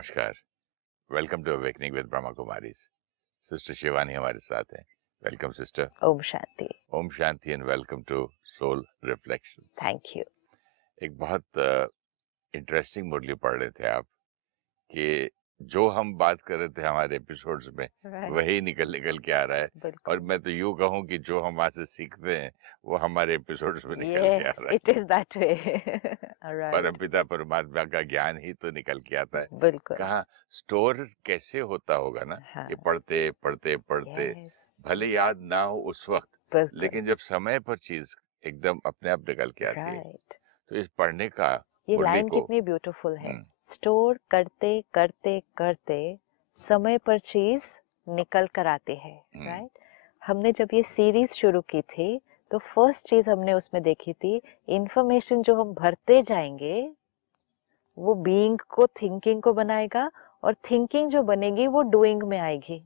नमस्कार। Welcome to awakening with Brahma Kumaris. Sister Shivani हमारे साथ हैं। Welcome sister. ओम शांति। ओम शांति and welcome to soul reflection. Thank you. एक बहुत इंटरेस्टिंग मुरली पढ़ रहे थे आप कि जो हम बात कर रहे थे हमारे एपिसोड्स में वही निकल निकल के आ रहा है। और मैं तो यूँ कहूँ कि जो हम वहाँ से सीखते हैं वो हमारे एपिसोड्स में निकल के आ रहा है। It is that way. परमपिता परमात्मा का ज्ञान ही तो निकल के आता है। बिल्कुल। कहाँ स्टोर कैसे होता होगा ना। हाँ। ये पढ़ते पढ़ते पढ़ते भले याद ना हो उस वक्त, लेकिन जब समय पर चीज एकदम अपने आप निकल के आती है। तो इस पढ़ने का ये लाइन कितनी ब्यूटीफुल है। स्टोर करते करते करते समय पर चीज निकल कर आती है। राइट। हमने जब ये सीरीज शुरू की थी तो फर्स्ट चीज हमने उसमें देखी थी, इंफॉर्मेशन जो हम भरते जाएंगे वो बीइंग को, थिंकिंग को बनाएगा, और थिंकिंग जो बनेगी वो डूइंग में आएगी।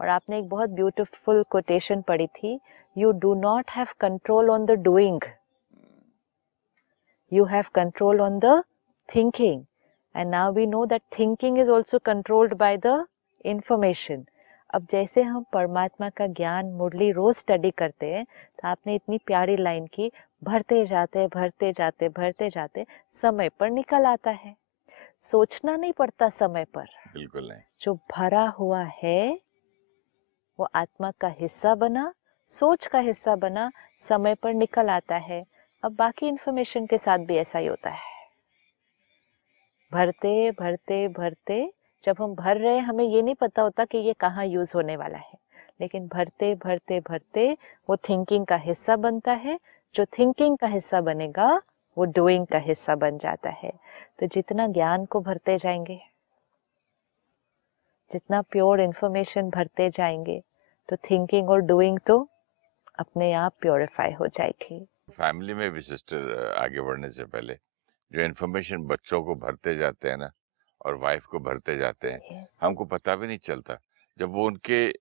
और आपने एक बहुत ब्यूटीफुल कोटेशन पढ़ी थी, you do not have control on the doing, you have control on the thinking. And now we know that thinking is also controlled by the information. अब जैसे हम परमात्मा का ज्ञान मुरली रोज स्टडी करते हैं तो आपने इतनी प्यारी लाइन की, भरते जाते भरते जाते भरते जाते समय पर निकल आता है। सोचना नहीं पड़ता समय पर। बिल्कुल नहीं। जो भरा हुआ है वो आत्मा का हिस्सा बना, सोच का हिस्सा बना, समय पर निकल आता है। अब बाकी इंफॉर्मेशन के साथ भी ऐसा ही होता है। भरते भरते भरते जब हम भर रहे हैं हमें ये नहीं पता होता कि ये कहाँ यूज होने वाला है, लेकिन भरते भरते भरते वो थिंकिंग का हिस्सा बनता है। जो थिंकिंग का हिस्सा बनेगा वो डूइंग का हिस्सा बन जाता है। तो जितना ज्ञान को भरते जाएंगे, जितना प्योर इंफॉर्मेशन भरते जाएंगे, तो थिंकिंग और डूइंग तो अपने आप प्योरीफाई हो जाएगी। फैमिली में भी सिस्टर आगे बढ़ने से पहले जो इन्फॉर्मेशन बच्चों को भरते जाते हैं ना, और वाइफ को भरते जाते हैं, हमको पता भी नहीं चलता। जब उनके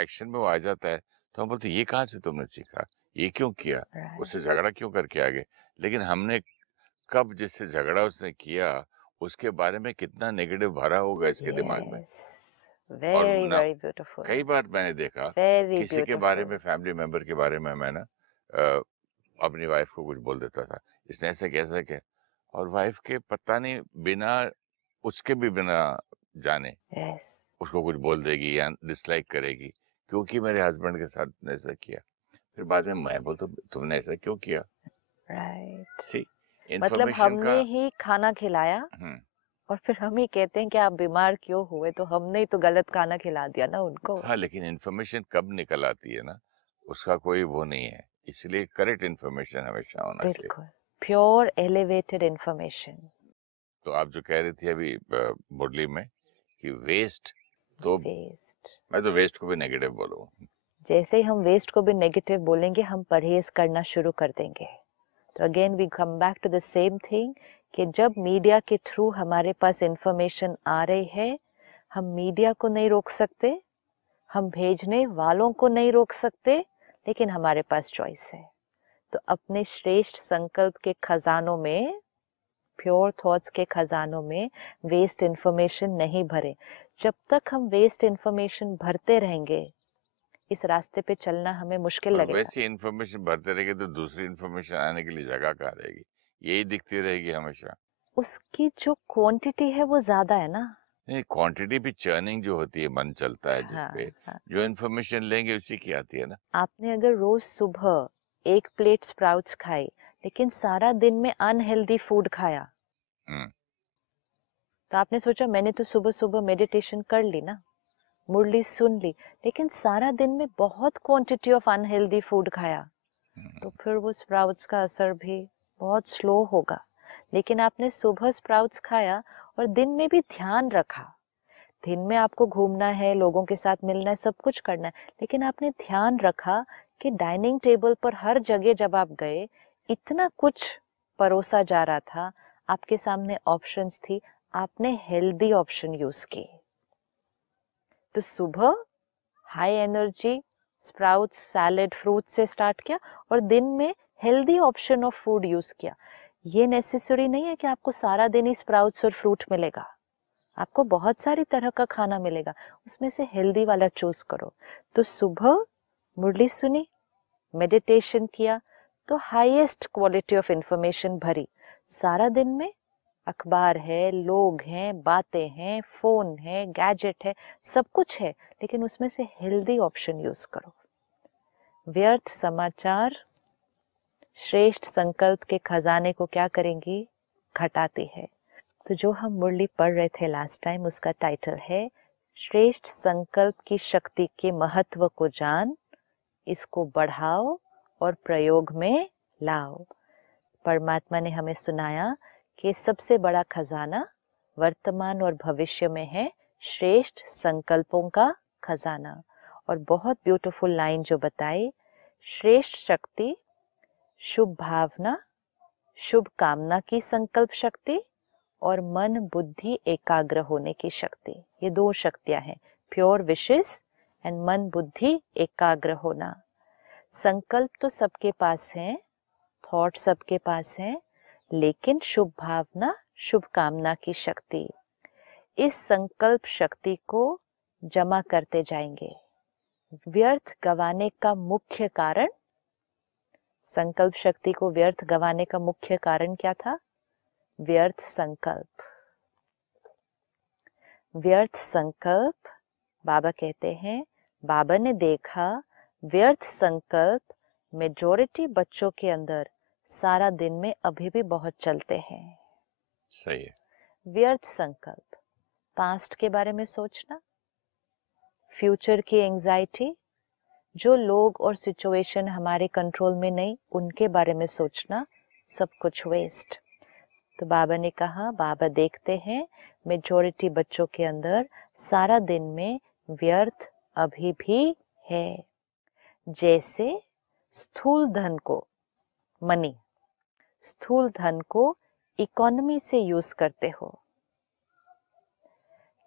एक्शन में वो आ जाता है तो हम बोलते ये कहाँ से तुमने सीखा, ये क्यों किया, उससे झगड़ा क्यों करके आ गए। लेकिन हमने कब जिससे झगड़ा उसने किया उसके बारे में कितना नेगेटिव भरा होगा इसके दिमाग में। और ना कई बार मैंने देखा किसी के बारे में, फैमिली मेंबर के बारे में, मैं ना अपनी वाइफ को कुछ बोल देता था, इसने ऐसे कैसा क्या, और वाइफ के पता नहीं उसके भी बिना जाने उसको कुछ बोल देगी या डिसलाइक करेगी, क्योंकि मेरे हस्बैंड के साथ ने ऐसा किया। फिर बाद में मैं बोलता तुमने ऐसा क्यों किया। सी मतलब हमने ही खाना खिलाया और फिर हम ही कहते हैं कि आप बीमार क्यों हुए, तो हमने ही तो गलत खाना खिला दिया ना उनको। हाँ, लेकिन इन्फॉर्मेशन कब निकल आती है ना, उसका कोई वो नहीं है। इसलिए करेक्ट इन्फॉर्मेशन हमेशा होना चाहिए। बिल्कुल प्योर एलिवेटेड इन्फॉर्मेशन। तो आप जो कह रही थी अभी मुरली में कि वेस्ट, तो मैं तो वेस्ट को भी नेगेटिव बोलूँ। जैसे ही हम वेस्ट को भी नेगेटिव बोलेंगे हम परहेज करना शुरू कर देंगे। तो again we come back to the same thing कि जब मीडिया के थ्रू हमारे पास इंफॉर्मेशन आ रही है, हम मीडिया को नहीं रोक सकते, हम भेजने वालों को नहीं रोक सकते, लेकिन हमारे पास चॉइस है। तो अपने श्रेष्ठ संकल्प के खजानों में, प्योर थॉट्स के खजानों में वेस्ट इंफॉर्मेशन नहीं भरे। जब तक हम वेस्ट इंफॉर्मेशन भरते रहेंगे इस रास्ते पे चलना हमें मुश्किल लगेगा। वैसे इंफॉर्मेशन भरते रहेंगे तो दूसरी इंफॉर्मेशन आने के लिए जगह कहाँ रहेगी, यही दिखती रहेगी हमेशा। उसकी जो क्वांटिटी है वो ज्यादा है ना। नहीं, क्वांटिटी भी चर्निंग जो होती है, मन चलता है जिसपे। हाँ। जो इंफॉर्मेशन लेंगे उसी की आती है ना। आपने अगर रोज सुबह 1 प्लेट स्प्राउट्स खाई लेकिन सारा दिन में अनहेल्दी फूड खाया, तो आपने सोचा मैंने तो सुबह सुबह मेडिटेशन कर ली ना, मुरली सुन ली, लेकिन सारा दिन में बहुत क्वांटिटी ऑफ अनहेल्दी फूड खाया, तो फिर वो स्प्राउट्स का असर भी बहुत स्लो होगा। लेकिन आपने सुबह स्प्राउट्स खाया और दिन में भी ध्यान रखा, दिन में आपको घूमना है, लोगों के साथ मिलना है, सब कुछ करना है, लेकिन आपने ध्यान रखा कि डाइनिंग टेबल पर हर जगह जब आप गए इतना कुछ परोसा जा रहा था, आपके सामने ऑप्शंस थी, आपने हेल्दी ऑप्शन यूज की। तो सुबह high energy sprouts, salad, fruit से स्टार्ट किया और दिन में healthy option of food use किया। ये नेसेसरी नहीं है कि आपको सारा दिन ही स्प्राउट्स और फ्रूट मिलेगा, आपको बहुत सारी तरह का खाना मिलेगा, उसमें से हेल्दी वाला चूज करो। तो सुबह मुरली सुनी, मेडिटेशन किया, तो हाईएस्ट क्वालिटी ऑफ इंफॉर्मेशन भरी। सारा दिन में अखबार है, लोग हैं, बातें हैं, फोन है, गैजेट है, सब कुछ है, लेकिन उसमें से हेल्दी ऑप्शन यूज करो। व्यर्थ समाचार श्रेष्ठ संकल्प के खजाने को क्या करेंगी? घटाती है। तो जो हम मुरली पढ़ रहे थे लास्ट टाइम, उसका टाइटल है श्रेष्ठ संकल्प की शक्ति के महत्व को जान, इसको बढ़ाओ और प्रयोग में लाओ। परमात्मा ने हमें सुनाया कि सबसे बड़ा खजाना वर्तमान और भविष्य में है श्रेष्ठ संकल्पों का खजाना। और बहुत ब्यूटीफुल लाइन जो बताई, श्रेष्ठ शक्ति शुभ भावना, शुभ कामना की संकल्प शक्ति और मन बुद्धि एकाग्र होने की शक्ति। ये दो शक्तियां हैं, प्योर विशेस एंड मन बुद्धि एकाग्र होना। संकल्प तो सबके पास है, थॉट सबके पास है, लेकिन शुभ भावना, शुभ कामना की शक्ति, इस संकल्प शक्ति को जमा करते जाएंगे। व्यर्थ गवाने का मुख्य कारण, संकल्प शक्ति को व्यर्थ गवाने का मुख्य कारण क्या था? व्यर्थ संकल्प। व्यर्थ संकल्प, बाबा कहते हैं, बाबा ने देखा व्यर्थ संकल्प मेजॉरिटी बच्चों के अंदर सारा दिन में अभी भी बहुत चलते हैं। सही है। व्यर्थ संकल्प, पास्ट के बारे में सोचना, फ्यूचर की एंजाइटी, जो लोग और सिचुएशन हमारे कंट्रोल में नहीं, उनके बारे में सोचना, सब कुछ वेस्ट। तो बाबा ने कहा, बाबा देखते हैं मेजॉरिटी बच्चों के अंदर सारा दिन में व्यर्थ अभी भी है। जैसे स्थूल धन को, मनी, स्थूल धन को इकोनॉमी से यूज करते हो,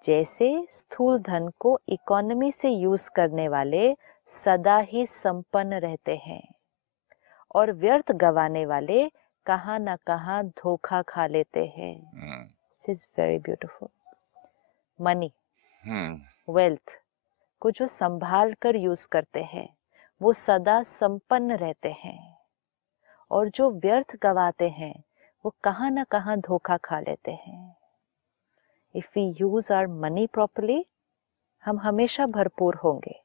जैसे स्थूल धन को इकोनॉमी से यूज करने वाले सदा ही संपन्न रहते हैं और व्यर्थ गवाने वाले कहाँ ना कहाँ धोखा खा लेते हैं। This is very beautiful. Money, wealth को जो संभाल कर यूज करते हैं वो सदा संपन्न रहते हैं, और जो व्यर्थ गवाते हैं वो कहाँ ना कहाँ धोखा खा लेते हैं। If we use our money properly, हम हमेशा भरपूर होंगे,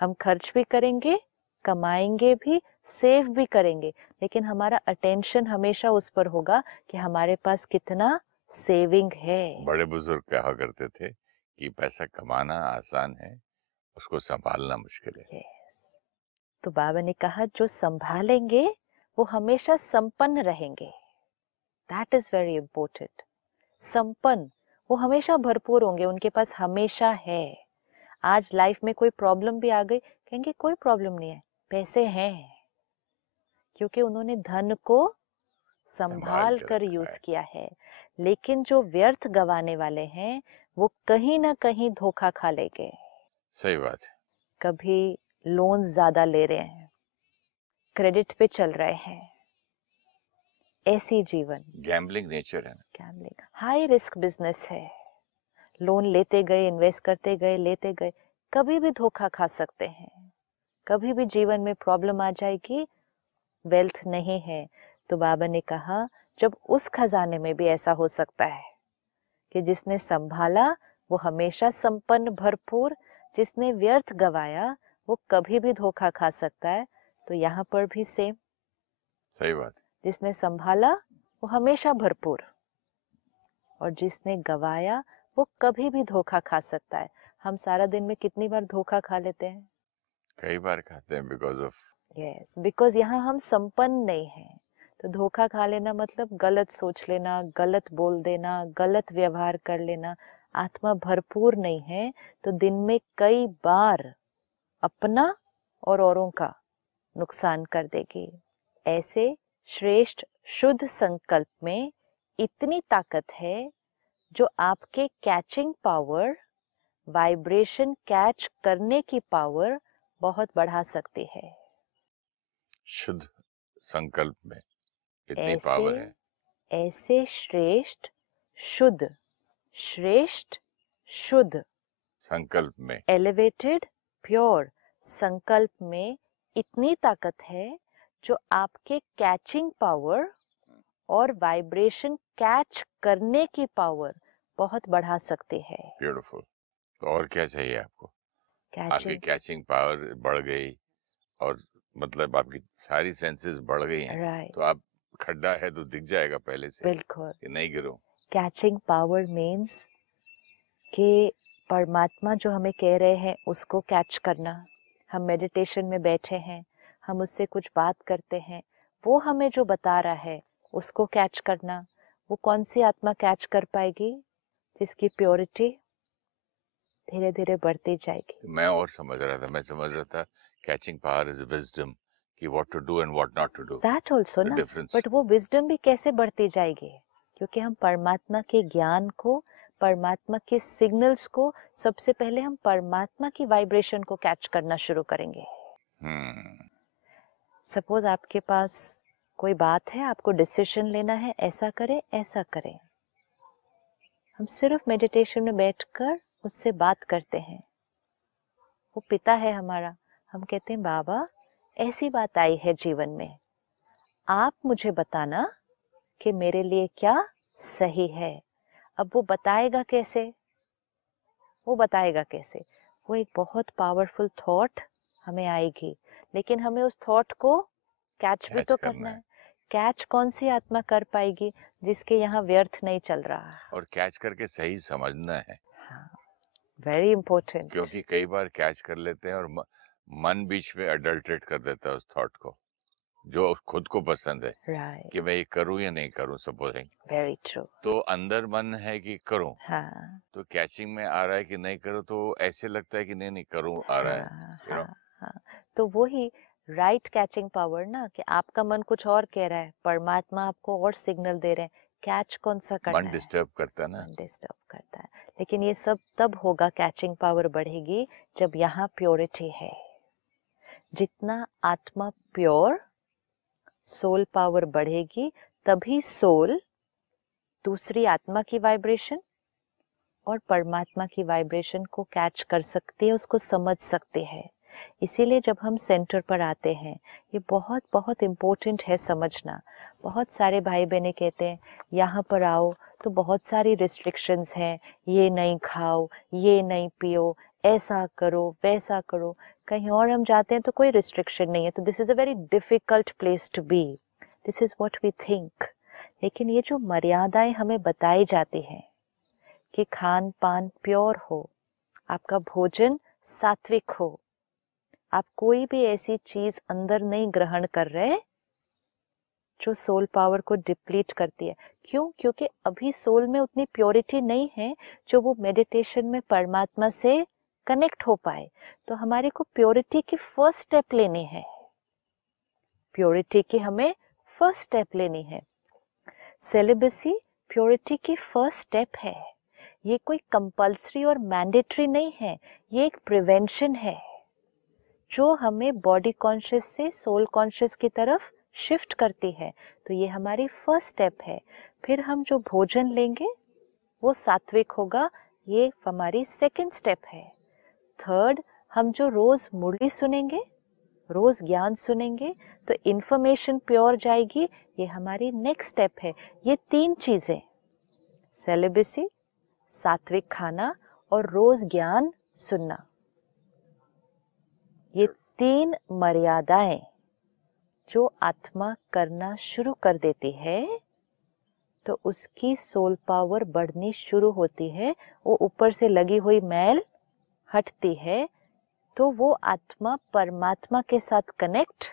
हम खर्च भी करेंगे, कमाएंगे भी, सेव भी करेंगे, लेकिन हमारा अटेंशन हमेशा उस पर होगा कि हमारे पास कितना सेविंग है। बड़े बुजुर्ग कहा करते थे कि पैसा कमाना आसान है, उसको संभालना मुश्किल है। yes. तो बाबा ने कहा जो संभालेंगे वो हमेशा संपन्न रहेंगे। That is very important. संपन्न, वो हमेशा भरपूर होंगे, उनके पास हमेशा है। आज लाइफ में कोई प्रॉब्लम भी आ गई, कहेंगे कोई प्रॉब्लम नहीं है, पैसे हैं, क्योंकि उन्होंने धन को संभाल कर यूज किया है। लेकिन जो व्यर्थ गवाने वाले हैं वो कहीं ना कहीं धोखा खा लेंगे। सही बात है। कभी लोन ज्यादा ले रहे हैं, क्रेडिट पे चल रहे हैं, ऐसी जीवन, गैम्बलिंग नेचर है ना। गैम्बलिंग, हाई रिस्क बिजनेस है, लोन लेते गए, इन्वेस्ट करते गए, लेते गए, कभी भी धोखा खा सकते हैं, कभी भी जीवन में प्रॉब्लम आ जाएगी, वेल्थ नहीं है। तो बाबा ने कहा जब उस खजाने में भी ऐसा हो सकता है कि जिसने संभाला वो हमेशा संपन्न भरपूर, जिसने व्यर्थ गवाया वो कभी भी धोखा खा सकता है, तो यहाँ पर भी सेम। सही बात। जिसने संभाला वो हमेशा भरपूर, और जिसने गवाया वो कभी भी धोखा खा सकता है। हम सारा दिन में कितनी बार धोखा खा लेते हैं? कई बार खाते हैं, बिकॉज ऑफ यस, बिकॉज यहाँ हम संपन्न नहीं हैं। तो धोखा खा लेना मतलब गलत सोच लेना, गलत बोल देना, गलत व्यवहार कर लेना। आत्मा भरपूर नहीं है तो दिन में कई बार अपना और औरों का नुकसान कर देगी। ऐसे श्रेष्ठ शुद्ध संकल्प में इतनी ताकत है जो आपके कैचिंग पावर, वाइब्रेशन कैच करने की पावर बहुत बढ़ा सकती है। शुद्ध संकल्प में इतनी पावर है। ऐसे श्रेष्ठ शुद्ध, श्रेष्ठ शुद्ध, संकल्प में, एलिवेटेड प्योर संकल्प में इतनी ताकत है जो आपके कैचिंग पावर और वाइब्रेशन कैच करने की पावर बहुत बढ़ा सकते हैं। ब्यूटीफुल। तो और क्या चाहिए आपको? आपकी कैचिंग, कैचिंग पावर बढ़ गई और मतलब आपकी सारी सेंसेस बढ़ गई हैं, राइट, तो आप खड्डा है तो दिख जाएगा पहले से बिल्कुल। कि नहीं गिरो। कैचिंग पावर मीन्स कि परमात्मा जो हमें कह रहे हैं उसको कैच करना। हम मेडिटेशन में बैठे हैं, हम उससे कुछ बात करते हैं, वो हमें जो बता रहा है उसको कैच करना। वो कौन सी आत्मा कैच कर पाएगी? जिसकी प्योरिटी धीरे धीरे बढ़ती जाएगी। मैं और समझ रहा था, मैं समझ रहा था कैचिंग पावर इज विजडम, कि what to do and what not to do, that also the ना, डिफरेंस। बट वो विजडम भी कैसे बढ़ती जाएगी? क्योंकि हम परमात्मा के ज्ञान को, परमात्मा के सिग्नल्स को, सबसे पहले हम परमात्मा की वाइब्रेशन को कैच करना शुरू करेंगे। सपोज आपके पास कोई बात है, आपको डिसीजन लेना है, ऐसा करें ऐसा करें। हम सिर्फ मेडिटेशन में बैठकर उससे बात करते हैं। वो पिता है हमारा, हम कहते हैं बाबा ऐसी बात आई है जीवन में, आप मुझे बताना कि मेरे लिए क्या सही है। अब वो बताएगा कैसे? वो बताएगा कैसे? वो एक बहुत पावरफुल थॉट हमें आएगी, लेकिन हमें उस थॉट को कैच भी तो करना है। कैच कौन सी आत्मा कर पाएगी? जिसके यहाँ व्यर्थ नहीं चल रहा। और कैच करके सही समझना है, वेरी इंपॉर्टेंट। क्योंकि कई बार कैच कर लेते हैं और मन बीच में अडल्ट्रेट कर देता है उस थॉट को, जो खुद को पसंद है, राइट, कि मैं ये करूं या नहीं करूं, सपोजिंग। Very true. तो अंदर मन है कि करूं, हाँ तो कैचिंग में आ रहा है कि नहीं करूं, तो ऐसे लगता है कि नहीं नहीं करूं, आ रहा है, हाँ यू नो। हाँ हाँ। तो वही राइट कैचिंग पावर ना, कि आपका मन कुछ और कह रहा है, परमात्मा आपको और सिग्नल दे रहे हैं, कैच कौन सा करना मन है? डिस्टर्ब करता है ना। मन डिस्टर्ब करता है। लेकिन ये सब तब होगा, कैचिंग पावर बढ़ेगी जब यहाँ प्योरिटी है। जितना आत्मा प्योर, सोल पावर बढ़ेगी, तभी सोल दूसरी आत्मा की वाइब्रेशन और परमात्मा की वाइब्रेशन को कैच कर सकते हैं, उसको समझ सकते हैं। इसीलिए जब हम सेंटर पर आते हैं, ये बहुत बहुत इम्पोर्टेंट है समझना। बहुत सारे भाई बहनें कहते हैं यहाँ पर आओ तो बहुत सारी रिस्ट्रिक्शंस हैं, ये नहीं खाओ, ये नहीं पियो, ऐसा करो वैसा करो। कहीं और हम जाते हैं तो कोई रिस्ट्रिक्शन नहीं है, तो this is a very difficult place to be, this is what we think. लेकिन ये जो मर्यादाएं हमें बताई जाती हैं कि खान पान प्योर हो, आपका भोजन सात्विक हो, आप कोई भी ऐसी चीज अंदर नहीं ग्रहण कर रहे जो सोल पावर को डिप्लीट करती है। क्यों? क्योंकि अभी सोल में उतनी प्योरिटी नहीं है जो वो मेडिटेशन में परमात्मा से कनेक्ट हो पाए। तो हमारे को प्योरिटी की फर्स्ट स्टेप लेनी है, प्योरिटी की हमें फर्स्ट स्टेप लेनी है। सेलिबेसी प्योरिटी की फर्स्ट स्टेप है। ये कोई कंपल्सरी और मैंडेटरी नहीं है, ये एक प्रिवेंशन है जो हमें बॉडी कॉन्शियस से सोल कॉन्शियस की तरफ शिफ्ट करती है। तो ये हमारी फर्स्ट स्टेप है। फिर हम जो भोजन लेंगे वो सात्विक होगा, ये हमारी सेकंड स्टेप है। थर्ड, हम जो रोज मुरली सुनेंगे, रोज ज्ञान सुनेंगे तो इंफॉर्मेशन प्योर जाएगी, ये हमारी नेक्स्ट स्टेप है। ये तीन चीजें, सेलिबेसी, सात्विक खाना और रोज ज्ञान सुनना, ये तीन मर्यादाएं जो आत्मा करना शुरू कर देती है तो उसकी सोल पावर बढ़नी शुरू होती है। वो ऊपर से लगी हुई मैल हटती है तो वो आत्मा परमात्मा के साथ कनेक्ट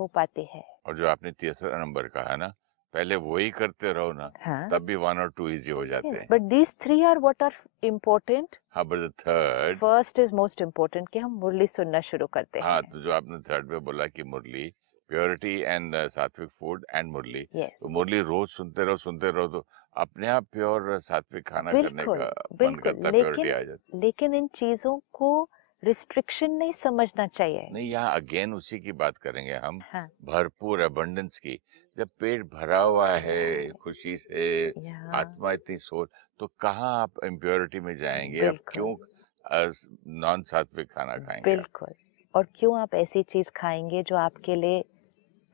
हो पाती है। और जो आपने तीसरा नंबर कहा ना, पहले वही करते रहो ना, हाँ, तब भी 1 और 2 इजी हो जाते yes, हैं। but these three are what are important. हाँ, but the third, First is most important कि हम मुरली सुनना शुरू करते हाँ, हैं। तो जो आपने थर्ड में बोला कि मुरली, प्योरिटी एंड सात्विक फूड एंड मुरली, Yes, तो मुरली रोज सुनते रहो तो अपने आप प्योर सात्विक खाना करने बिल्कुल का मन बिल्कुल। करता है, प्योरिटी आ जाती लेकिन इन चीजों को रिस्ट्रिक्शन नहीं समझना चाहिए। नहीं, यहाँ अगेन उसी की बात करेंगे हम, हाँ, भरपूर अबंडेंस की। जब पेट भरा हुआ है राइट, खुशी से, या आत्मा इतनी सोच, तो कहाँ आप इम्प्योरिटी में जाएंगे? आप बिल्कुल, क्यों नॉन सात्विक खाना खाएंगे आप? बिल्कुल। और क्यों आप ऐसी चीज खाएंगे जो आपके लिए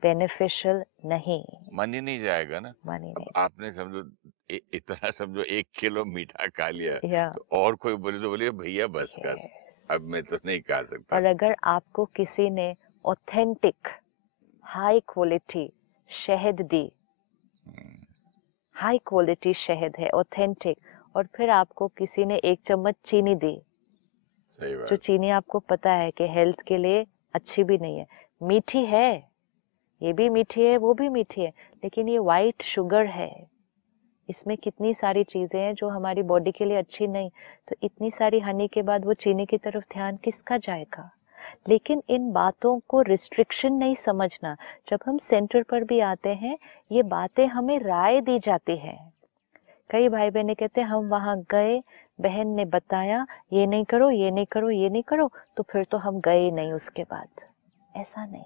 बेनिफिशियल नहीं, मन ही नहीं जाएगा ना। मानी अब नहीं आपने समझो इतना समझो 1 किलो मीठा खा लिया, जाए। या तो और कोई बोले तो बोलिए भैया बस कर, यस। अब मैं तो नहीं खा सकता। और अगर आपको किसी ने ऑथेंटिक हाई क्वालिटी शहद दी, हम्म, हाई क्वालिटी शहद है ऑथेंटिक, और फिर आपको किसी ने 1 चम्मच चीनी दी, सही जो बात। चीनी आपको पता है कि हेल्थ के लिए अच्छी भी नहीं है, मीठी है, ये भी मीठी है वो भी मीठी है, लेकिन ये वाइट शुगर है, इसमें कितनी सारी चीजें हैं जो हमारी बॉडी के लिए अच्छी नहीं, तो इतनी सारी हनी के बाद वो चीनी की तरफ ध्यान किसका जाएगा? लेकिन इन बातों को रिस्ट्रिक्शन नहीं समझना। जब हम सेंटर पर भी आते हैं, ये बातें हमें राय दी जाती है। कई भाई बहनें कहते हैं हम वहां गए, बहन ने बताया ये नहीं करो, ये नहीं करो, ये नहीं करो, तो फिर तो हम गए नहीं उसके बाद। ऐसा नहीं,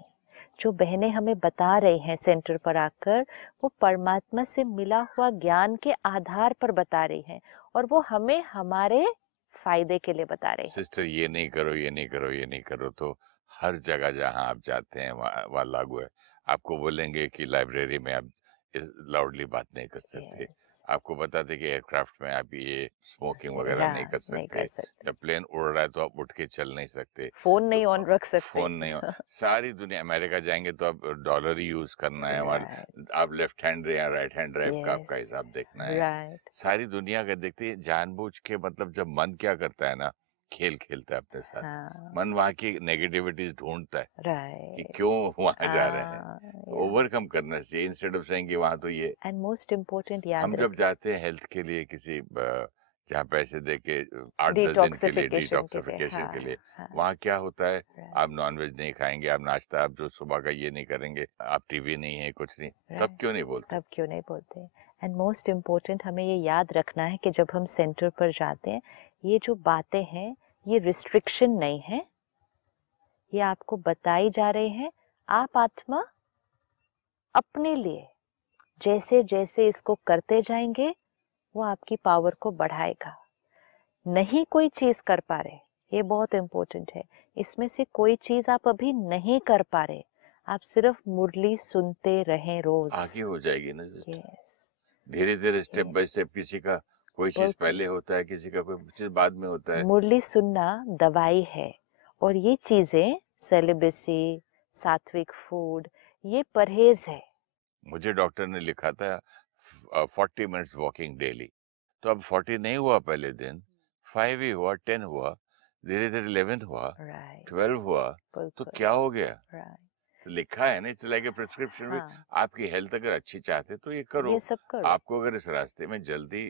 जो बहनें हमें बता रही हैं सेंटर पर आकर, वो परमात्मा से मिला हुआ ज्ञान के आधार पर बता रही हैं, और वो हमें हमारे फायदे के लिए बता रही हैं। सिस्टर ये नहीं करो, ये नहीं करो, ये नहीं करो, तो हर जगह जहाँ आप जाते हैं वहाँ लागू है। आपको बोलेंगे कि लाइब्रेरी में आप लाउडली बात नहीं कर सकते। यस, आपको बताते कि एयरक्राफ्ट में आप ये स्मोकिंग वगैरह या नहीं कर नहीं सकते। कर सकते, जब प्लेन उड़ रहा है तो आप उठ के चल नहीं सकते। फोन तो नहीं ऑन रख सकते। फोन नहीं हो, सारी दुनिया, अमेरिका जाएंगे तो आप डॉलर ही यूज करना है वहाँ। राइट, आप लेफ्ट हैंड या राइट हैंड ड्राइव का आपका यस, हिसाब देखना है। राइट, सारी दुनिया का देखते हैं जानबूझ के, मतलब जब मन क्या करता है ना, खेल खेलता है अपने साथ। हाँ, मन वहाँ की नेगेटिविटीज ढूंढता है कि राइट, क्यों वहां जा रहे हैं, तो या, ओवरकम करना चाहिए इंस्टेड ऑफ सेइंग कि वहां तो ये। एंड मोस्ट इम्पोर्टेंट याद हम जब रखें, जाते हैं हेल्थ के लिए किसी जहाँ पैसे दे के 8-10 दिन के लिए डिटॉक्सिफिकेशन के लिए, डिटॉक्सिफिकेशन हाँ, के लिए, हाँ, वहाँ क्या होता है? राइट, आप नॉनवेज नहीं खाएंगे, आप नाश्ता, आप जो सुबह का ये नहीं करेंगे, आप टीवी नहीं है, कुछ नहीं, तब राइट, क्यों नहीं बोलते? तब क्यों नहीं बोलते? एंड मोस्ट इम्पोर्टेंट हमें ये याद रखना है कि जब हम सेंटर पर जाते हैं, ये जो बातें हैं, ये रिस्ट्रिक्शन नहीं है, ये आपको बताई जा रही हैं। आप आत्मा अपने लिए जैसे जैसे इसको करते जाएंगे, वो आपकी पावर को बढ़ाएगा। नहीं कोई चीज कर पा रहे, ये बहुत इम्पोर्टेंट है, इसमें से कोई चीज आप अभी नहीं कर पा रहे, आप सिर्फ मुरली सुनते रहें रोज। आगे हो जाएगी ना सिस्टर, यस, धीरे धीरे स्टेप बाय यस, स्टेप। किसी का कोई चीज बिल्कुल। पहले होता है, किसी का कोई चीज बाद में होता है। मुरली सुनना दवाई है, और ये चीजें सेलिबेसी, सात्विक फूड, ये परहेज है। मुझे डॉक्टर ने लिखा था 40 मिनट्स वॉकिंग डेली, तो अब 40 नहीं हुआ पहले दिन, 5 ही हुआ, 10 हुआ, धीरे धीरे 11 हुआ, राइट, 12 हुआ, तो बिल्कुल, क्या हो गया? राइट, तो लिखा है ना, इट्स लाइक ए प्रिस्क्रिप्शन भी। हाँ, आपकी हेल्थ अगर अच्छी चाहते तो ये करो। ये सब करो, आपको अगर इस रास्ते में जल्दी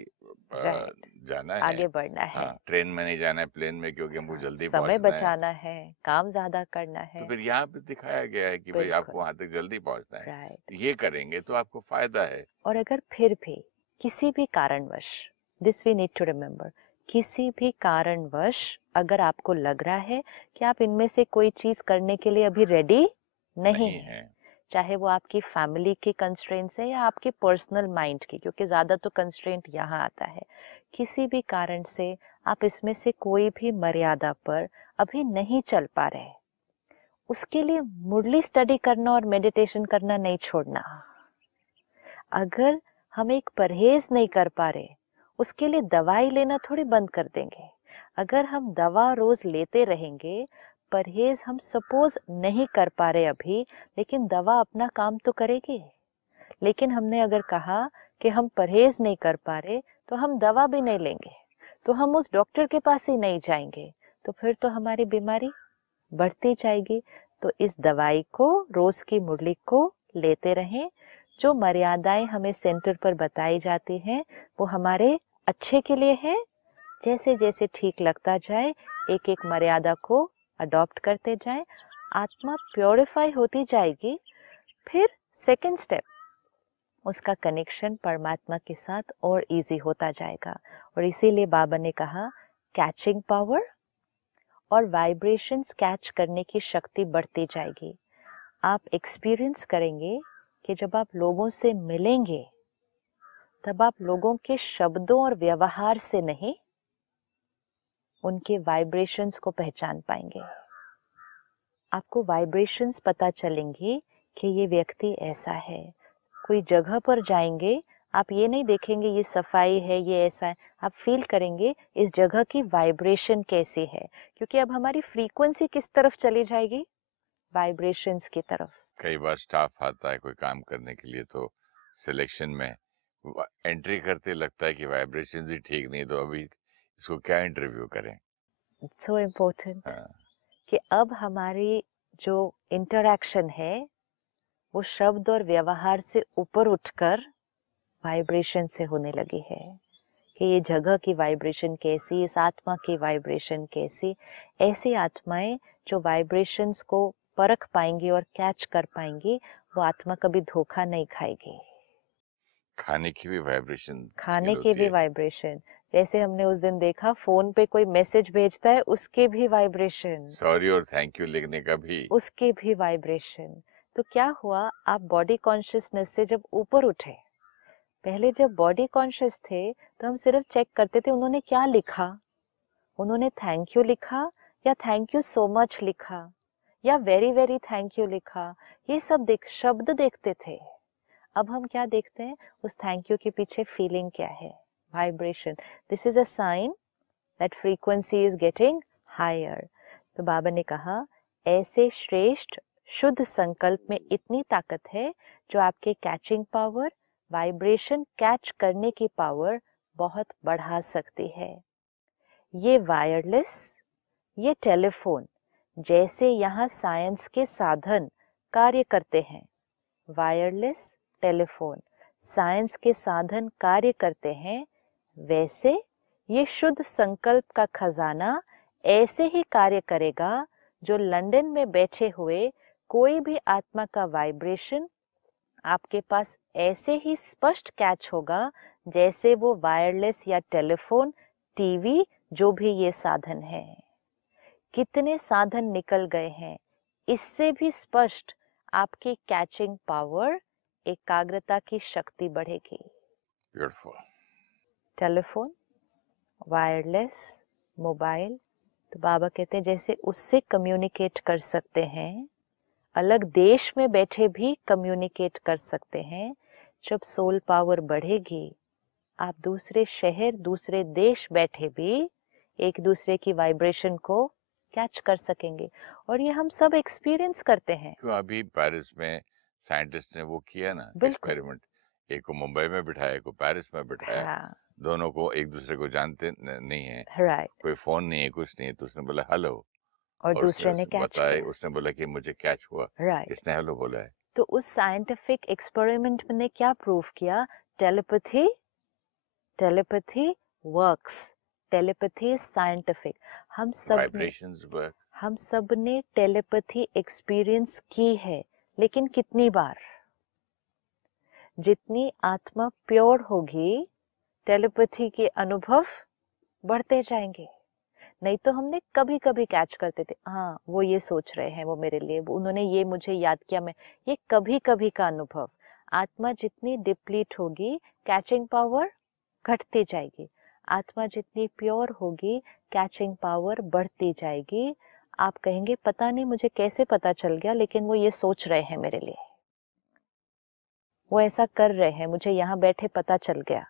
राइट, जाना है, आगे बढ़ना है, हाँ, ट्रेन में नहीं जाना है, प्लेन में, क्योंकि हमको हाँ, जल्दी समय पहुंचना है, बचाना है, काम ज्यादा करना तो है, फिर यहाँ पे दिखाया गया है कि भाई आपको बिल्कुल, वहां तक जल्दी पहुंचना है, राइट। तो ये करेंगे तो आपको फायदा है। और अगर फिर भी किसी भी कारणवश, this we need to remember, किसी भी कारणवश अगर आपको लग रहा है कि आप इनमें से कोई चीज करने के लिए अभी रेडी नहीं नहीं है, है। चाहे वो आपकी फैमिली की कंस्ट्रेंट्स है या आपके पर्सनल माइंड की, क्योंकि ज़्यादा तो कंस्ट्रेंट यहाँ आता है, किसी भी कारण से आप इसमें से कोई भी मर्यादा पर अभी नहीं चल पा रहे, उसके लिए मुरली स्टडी करना और मेडिटेशन करना नहीं छोड़ना। अगर हम एक परहेज नहीं कर पा रहे, उसके लिए दवाई लेना थोड़ी बंद कर देंगे। अगर हम दवा रोज लेते रहेंगे, परहेज हम सपोज नहीं कर पा रहे अभी, लेकिन दवा अपना काम तो करेगी। लेकिन हमने अगर कहा कि हम परहेज नहीं कर पा रहे, तो हम दवा भी नहीं लेंगे, तो हम उस डॉक्टर के पास ही नहीं जाएंगे, तो फिर तो हमारी बीमारी बढ़ती जाएगी। तो इस दवाई को, रोज की मुरली को लेते रहें। जो मर्यादाएं हमें सेंटर पर बताई जाती हैं, वो हमारे अच्छे के लिए है। जैसे जैसे ठीक लगता जाए, एक एक मर्यादा को अडॉप्ट करते जाएं, आत्मा प्योरीफाई होती जाएगी। फिर सेकंड स्टेप, उसका कनेक्शन परमात्मा के साथ और इजी होता जाएगा। और इसीलिए बाबा ने कहा कैचिंग पावर और वाइब्रेशंस कैच करने की शक्ति बढ़ती जाएगी। आप एक्सपीरियंस करेंगे कि जब आप लोगों से मिलेंगे तब आप लोगों के शब्दों और व्यवहार से नहीं, उनके वाइब्रेशंस को पहचान पाएंगे। आपको वाइब्रेशंस पता चलेंगी कि ये व्यक्ति ऐसा है। कोई जगह पर जाएंगे, आप ये नहीं देखेंगे ये सफाई है, ये ऐसा है, आप फील करेंगे इस जगह की वाइब्रेशन कैसी है, क्योंकि अब हमारी फ्रीक्वेंसी किस तरफ चली जाएगी, वाइब्रेशंस की तरफ। कई बार स्टाफ आता है कोई काम करने के लिए, तो सिलेक्शन में एंट्री करते लगता है कि वाइब्रेशन ही ठीक नहीं, तो अभी इसको क्या इंटरव्यू करें। सो इम्पोर्टेंट हाँ, कि अब हमारी जो इंटरैक्शन है वो शब्द और व्यवहार से ऊपर उठकर वाइब्रेशन से होने लगी है, कि ये जगह की वाइब्रेशन कैसी, इस आत्मा की वाइब्रेशन कैसी। ऐसी आत्माएं जो वाइब्रेशंस को परख पाएंगी और कैच कर पाएंगी, वो आत्मा कभी धोखा नहीं खाएगी। खाने की भी वाइब्रेशन खाने फील के होती भी है। वाइब्रेशन, जैसे हमने उस दिन देखा फोन पे कोई मैसेज भेजता है उसके भी वाइब्रेशन, सॉरी और थैंक यू लिखने का भी। उसके भी वाइब्रेशन। तो क्या हुआ, आप बॉडी कॉन्शियसनेस से जब ऊपर उठे, पहले जब बॉडी कॉन्शियस थे तो हम सिर्फ चेक करते थे उन्होंने क्या लिखा, उन्होंने थैंक यू लिखा या थैंक यू सो मच लिखा या वेरी वेरी थैंक यू लिखा, ये सब शब्द देखते थे। अब हम क्या देखते हैं, उस थैंक यू के पीछे फीलिंग क्या है, vibration. This is a sign that frequency is getting higher. तो बाबा ने कहा ऐसे श्रेष्ठ शुद्ध संकल्प में इतनी ताकत है जो आपके कैचिंग पावर, वाइब्रेशन कैच करने की पावर बहुत बढ़ा सकती है। ये वायरलेस, ये टेलीफोन जैसे यहाँ साइंस के साधन कार्य करते हैं, वायरलेस टेलीफोन साइंस के साधन कार्य करते हैं, वैसे ये शुद्ध संकल्प का खजाना ऐसे ही कार्य करेगा जो लंदन में बैठे हुए कोई भी आत्मा का वाइब्रेशन आपके पास ऐसे ही स्पष्ट कैच होगा जैसे वो वायरलेस या टेलीफोन, टीवी, जो भी ये साधन है। कितने साधन निकल गए हैं, इससे भी स्पष्ट आपकी कैचिंग पावर, एकाग्रता की शक्ति बढ़ेगी। ब्यूटीफुल। टेलीफोन, वायरलेस, मोबाइल, तो बाबा कहते हैं जैसे उससे कम्युनिकेट कर सकते हैं, अलग देश में बैठे भी कम्युनिकेट कर सकते हैं। जब सोल पावर बढ़ेगी, आप दूसरे शहर, दूसरे देश बैठे भी एक दूसरे की वाइब्रेशन को कैच कर सकेंगे। और ये हम सब एक्सपीरियंस करते हैं। क्यों अभी पेरिस में साइंटिस्ट ने वो किया ना बिल्कुल। एक्सपेरिमेंट, एक को मुंबई में बिठाया, एक को पेरिस में बिठाया, हाँ, दोनों को एक दूसरे को जानते नहीं है, राइट। कोई फोन नहीं है, कुछ नहीं है, तो उसने बोला हेलो, और और दूसरे ने उसने कैच बताया, किया, उसने बोला कि मुझे कैच हुआ, राइट। इसने हेलो बोला है। तो उस साइंटिफिक एक्सपेरिमेंट ने क्या प्रूव किया, telepathy, telepathy works, telepathy is scientific. Vibrations work. हम सब ने टेलीपैथी एक्सपीरियंस की है, लेकिन कितनी बार? जितनी आत्मा प्योर होगी, टेलीपैथी के अनुभव बढ़ते जाएंगे। नहीं तो हमने कभी कभी कैच करते थे, हाँ वो ये सोच रहे हैं, वो मेरे लिए, उन्होंने ये मुझे याद किया, मैं, ये कभी कभी का अनुभव। आत्मा जितनी डिप्लीट होगी, कैचिंग पावर घटती जाएगी। आत्मा जितनी प्योर होगी, कैचिंग पावर बढ़ती जाएगी। आप कहेंगे पता नहीं मुझे कैसे पता चल गया, लेकिन वो ये सोच रहे हैं मेरे लिए, वो ऐसा कर रहे हैं, मुझे यहाँ बैठे पता चल गया।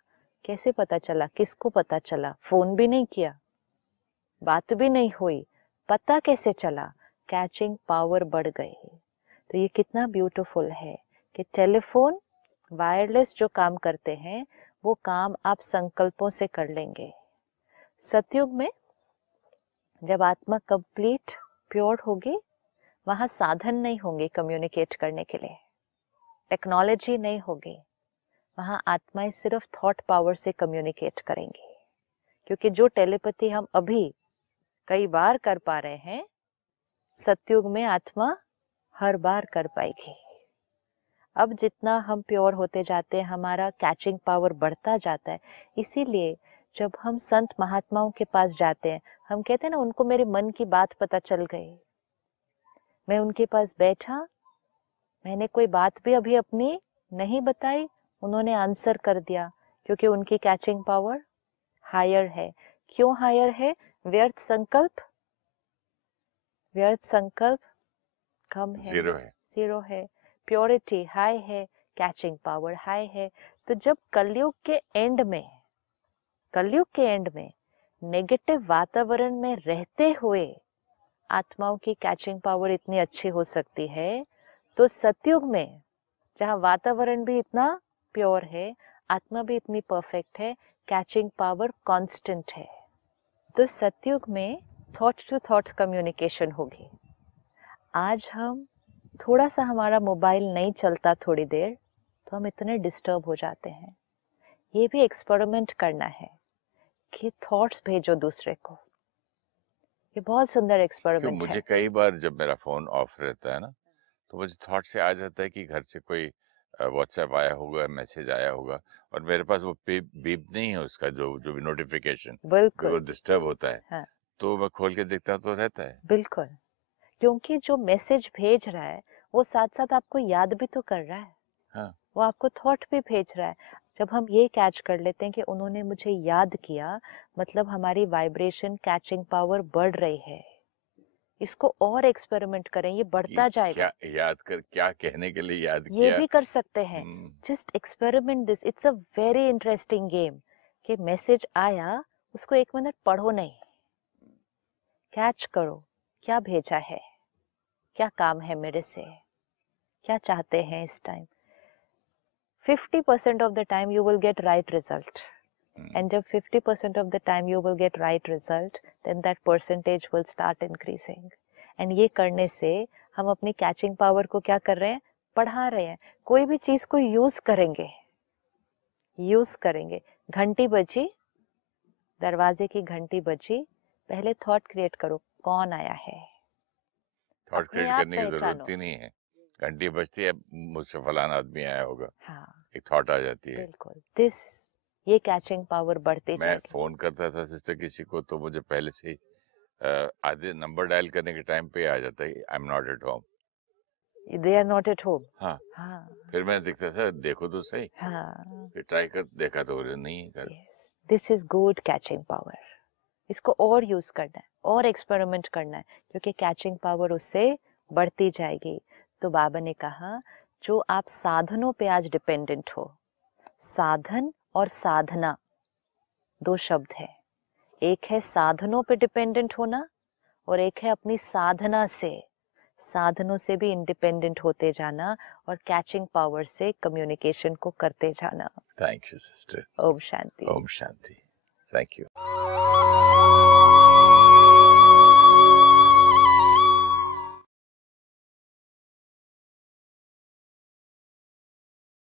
कैसे पता चला, किसको पता चला? फोन भी नहीं किया, बात भी नहीं हुई, पता कैसे चला? कैचिंग पावर बढ़ गई। तो ये कितना ब्यूटीफुल है कि टेलीफोन, वायरलेस जो काम करते हैं वो काम आप संकल्पों से कर लेंगे। सतयुग में जब आत्मा कंप्लीट प्योर होगी, वहां साधन नहीं होंगे कम्युनिकेट करने के लिए, टेक्नोलॉजी नहीं होगी, वहां आत्माएं सिर्फ थॉट पावर से कम्युनिकेट करेंगी। क्योंकि जो टेलीपैथी हम अभी कई बार कर पा रहे हैं, सतयुग में आत्मा हर बार कर पाएगी। अब जितना हम प्योर होते जाते हैं, हमारा कैचिंग पावर बढ़ता जाता है। इसीलिए जब हम संत महात्माओं के पास जाते हैं, हम कहते हैं ना उनको मेरे मन की बात पता चल गई, मैं उनके पास बैठा, मैंने कोई बात भी अभी अपनी नहीं बताई, उन्होंने आंसर कर दिया, क्योंकि उनकी कैचिंग पावर हायर है। क्यों हायर है? व्यर्थ संकल्प कम है, जीरो है, प्योरिटी हाई है, कैचिंग पावर हाई है। तो जब कलयुग के एंड में नेगेटिव वातावरण में रहते हुए आत्माओं की कैचिंग पावर इतनी अच्छी हो सकती है, तो सतयुग में जहाँ वातावरण भी इतना प्योर है, आत्मा भी इतनी परफेक्ट है, कैचिंग पावर कांस्टेंट है, तो सतयुग में थॉट टू थॉट कम्युनिकेशन होगी। आज हम थोड़ा सा हमारा मोबाइल नहीं चलता थोड़ी देर तो हम इतने डिस्टर्ब हो जाते हैं। ये भी एक्सपेरिमेंट करना है कि थॉट्स भेजो दूसरे को। ये बहुत सुंदर एक्सपेरिमेंट है। मुझे कई बार जब मेरा फोन ऑफ रहता है ना, तो मुझे थॉट से आ जाता है कि घर से कोई व्हाट्सएप आया होगा, मैसेज आया होगा, और मेरे पास वो बीप नहीं है उसका, जो भी नोटिफिकेशन, बिल्कुल, वो डिस्टर्ब होता है। हाँ, तो मैं खोल के देखता हूँ तो रहता है। बिल्कुल, क्योंकि जो मैसेज भेज रहा है वो साथ साथ आपको याद भी तो कर रहा है। हाँ, वो आपको थॉट भी भेज रहा है। जब हम ये कैच कर लेते हैं कि उन्होंने मुझे याद किया, मतलब हमारी वाइब्रेशन कैचिंग पावर बढ़ रही है। इसको और एक्सपेरिमेंट करें, ये बढ़ता जाएगा। क्या याद कर, क्या कहने के लिए याद ये किया? भी कर सकते हैं। Just experiment this, it's a very interesting game. कि मैसेज आया, उसको 1 मिनट पढ़ो नहीं, कैच करो, क्या भेजा है, क्या काम है मेरे से, क्या चाहते हैं इस time. 50% of the time you will get right result, and जब 50% of the time you will get right result, then that percentage will start increasing. and ये करने से हम अपनी कैचिंग पावर को क्या कर रहे हैं? बढ़ा रहे हैं। कोई भी चीज को यूज करेंगे। घंटी बजी, दरवाजे की घंटी बजी, पहले थॉट क्रिएट करो, कौन आया है। थॉट क्रिएट करने की जरूरत ही नहीं है, घंटी बजती है, मुझसे फलाना आदमी आया होगा, हाँ, एक थॉट आ जाती है। बिल्कुल, ये कैचिंग पावर बढ़ती जाएगी। मैं फोन करता था सिस्टर किसी को, तो मुझे पहले से ही आधे नंबर डायल करने के टाइम पे आ जाता है, I am not at home, they are not at home. हाँ, हाँ, फिर मैंने देखता था, देखो तो सही, हाँ, फिर ट्राई कर देखा तो नहीं है घर। This is good catching power. इसको और यूज करना है, और एक्सपेरिमेंट करना है, क्योंकि कैचिंग पावर उससे बढ़ती जाएगी। तो बाबा ने कहा, जो आप साधनों पे आज डिपेंडेंट हो, साधन और साधना 2 शब्द है। एक है साधनों पे डिपेंडेंट होना, और एक है अपनी साधना से, साधनों से भी इंडिपेंडेंट होते जाना, और कैचिंग पावर से कम्युनिकेशन को करते जाना। Thank you sister. ओम शांति। ओम शांति। Thank you.